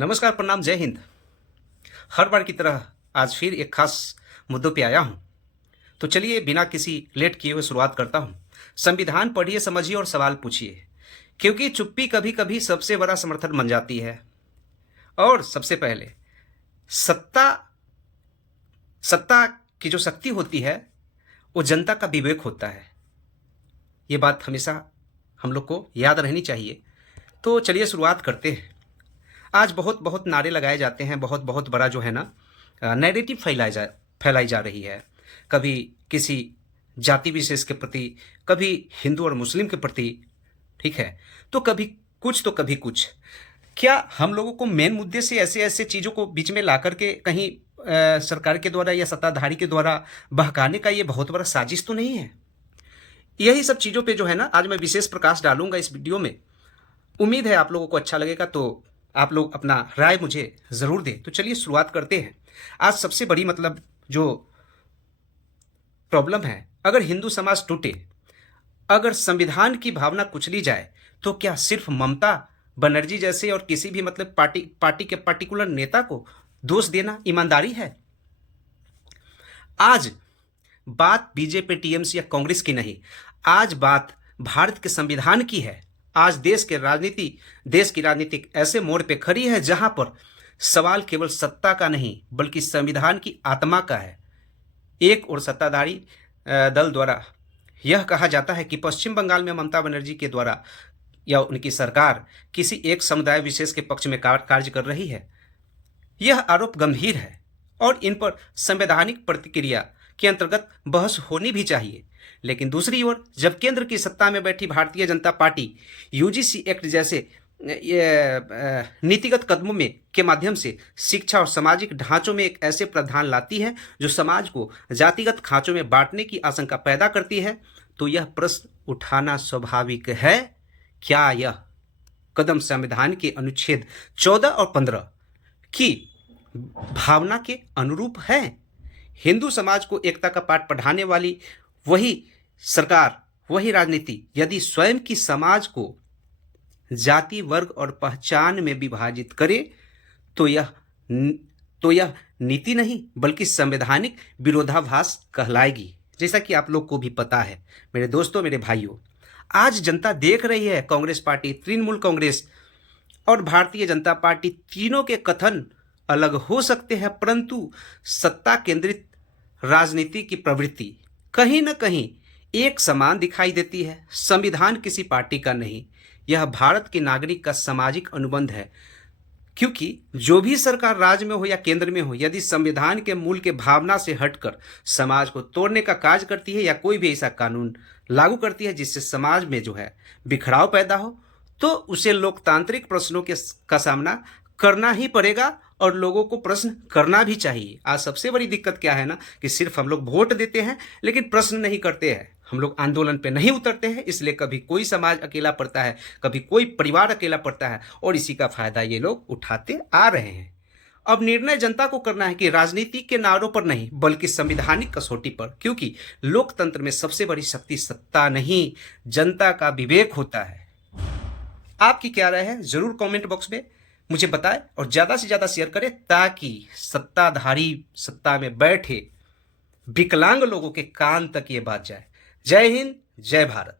नमस्कार, प्रणाम, जय हिंद। हर बार की तरह आज फिर एक खास मुद्दों पे आया हूँ। तो चलिए बिना किसी लेट किए हुए शुरुआत करता हूँ। संविधान पढ़िए, समझिए और सवाल पूछिए, क्योंकि चुप्पी कभी कभी सबसे बड़ा समर्थन बन जाती है। और सबसे पहले, सत्ता सत्ता की जो शक्ति होती है वो जनता का विवेक होता है। ये बात हमेशा हम लोग को याद रहनी चाहिए। तो चलिए शुरुआत करते हैं। आज बहुत बहुत नारे लगाए जाते हैं, बहुत बहुत बड़ा जो है ना नैरेटिव फैलाई जा रही है। कभी किसी जाति विशेष के प्रति, कभी हिंदू और मुस्लिम के प्रति, ठीक है, तो कभी कुछ तो कभी कुछ। क्या हम लोगों को मेन मुद्दे से ऐसे ऐसे चीज़ों को बीच में ला करके कहीं सरकार के द्वारा या सत्ताधारी के द्वारा बहकाने का ये बहुत बड़ा साजिश तो नहीं है? यही सब चीज़ों पे जो है ना आज मैं विशेष प्रकाश डालूंगा इस वीडियो में। उम्मीद है आप लोगों को अच्छा लगेगा, तो आप लोग अपना राय मुझे ज़रूर दें। तो चलिए शुरुआत करते हैं। आज सबसे बड़ी जो प्रॉब्लम है, अगर हिंदू समाज टूटे, अगर संविधान की भावना कुचली जाए, तो क्या सिर्फ ममता बनर्जी जैसे और किसी भी पार्टी के पर्टिकुलर नेता को दोष देना ईमानदारी है? आज बात बीजेपी, टीएमसी या कांग्रेस की नहीं, आज बात भारत के संविधान की है। आज देश की राजनीति ऐसे मोड़ पे खड़ी है जहां पर सवाल केवल सत्ता का नहीं बल्कि संविधान की आत्मा का है। एक और सत्ताधारी दल द्वारा यह कहा जाता है कि पश्चिम बंगाल में ममता बनर्जी के द्वारा या उनकी सरकार किसी एक समुदाय विशेष के पक्ष में कार्य कर रही है। यह आरोप गंभीर है और इन पर संवैधानिक प्रतिक्रिया के अंतर्गत बहस होनी भी चाहिए। लेकिन दूसरी ओर जब केंद्र की सत्ता में बैठी Bharatiya Janata party UGC act जैसे नीतिगत कदमों के माध्यम से शिक्षा और सामाजिक ढांचों में एक ऐसे प्रावधान लाती है जो समाज को जातिगत खांचों में बांटने की आशंका पैदा करती है, तो यह प्रश्न उठाना स्वाभाविक है। क्या यह कदम संविधान के अनुच्छेद 14 और 15 की भावना के अनुरूप है? हिंदू समाज को एकता का पाठ पढ़ाने वाली वही सरकार, वही राजनीति यदि स्वयं की समाज को जाति, वर्ग और पहचान में विभाजित करे, तो यह नीति नहीं बल्कि संवैधानिक विरोधाभास कहलाएगी। जैसा कि आप लोग को भी पता है मेरे दोस्तों, मेरे भाइयों, आज जनता देख रही है कांग्रेस पार्टी, तृणमूल कांग्रेस और भारतीय जनता पार्टी, तीनों के कथन अलग हो सकते हैं, परंतु सत्ता केंद्रित राजनीति की प्रवृत्ति कहीं न कहीं एक समान दिखाई देती है। संविधान किसी पार्टी का नहीं, यह भारत के नागरिक का सामाजिक अनुबंध है। क्योंकि जो भी सरकार राज्य में हो या केंद्र में हो, यदि संविधान के मूल के भावना से हटकर समाज को तोड़ने का कार्य करती है या कोई भी ऐसा कानून लागू करती है जिससे समाज में जो है बिखराव पैदा हो, तो उसे लोकतांत्रिक प्रश्नों का सामना करना ही पड़ेगा और लोगों को प्रश्न करना भी चाहिए। आज सबसे बड़ी दिक्कत क्या है ना कि सिर्फ हम लोग वोट देते हैं लेकिन प्रश्न नहीं करते हैं, हम लोग आंदोलन पे नहीं उतरते हैं। इसलिए कभी कोई समाज अकेला पड़ता है, कभी कोई परिवार अकेला पड़ता है और इसी का फायदा ये लोग उठाते आ रहे हैं। अब निर्णय जनता को करना है कि राजनीति के नारों पर नहीं बल्कि संवैधानिक कसौटी पर, क्योंकि लोकतंत्र में सबसे बड़ी शक्ति सत्ता नहीं, जनता का विवेक होता है। आपकी क्या राय है जरूर कमेंट बॉक्स में मुझे बताएं और ज़्यादा से ज़्यादा शेयर करें, ताकि सत्ताधारी सत्ता में बैठे विकलांग लोगों के कान तक ये बात जाए। जय हिंद, जय भारत।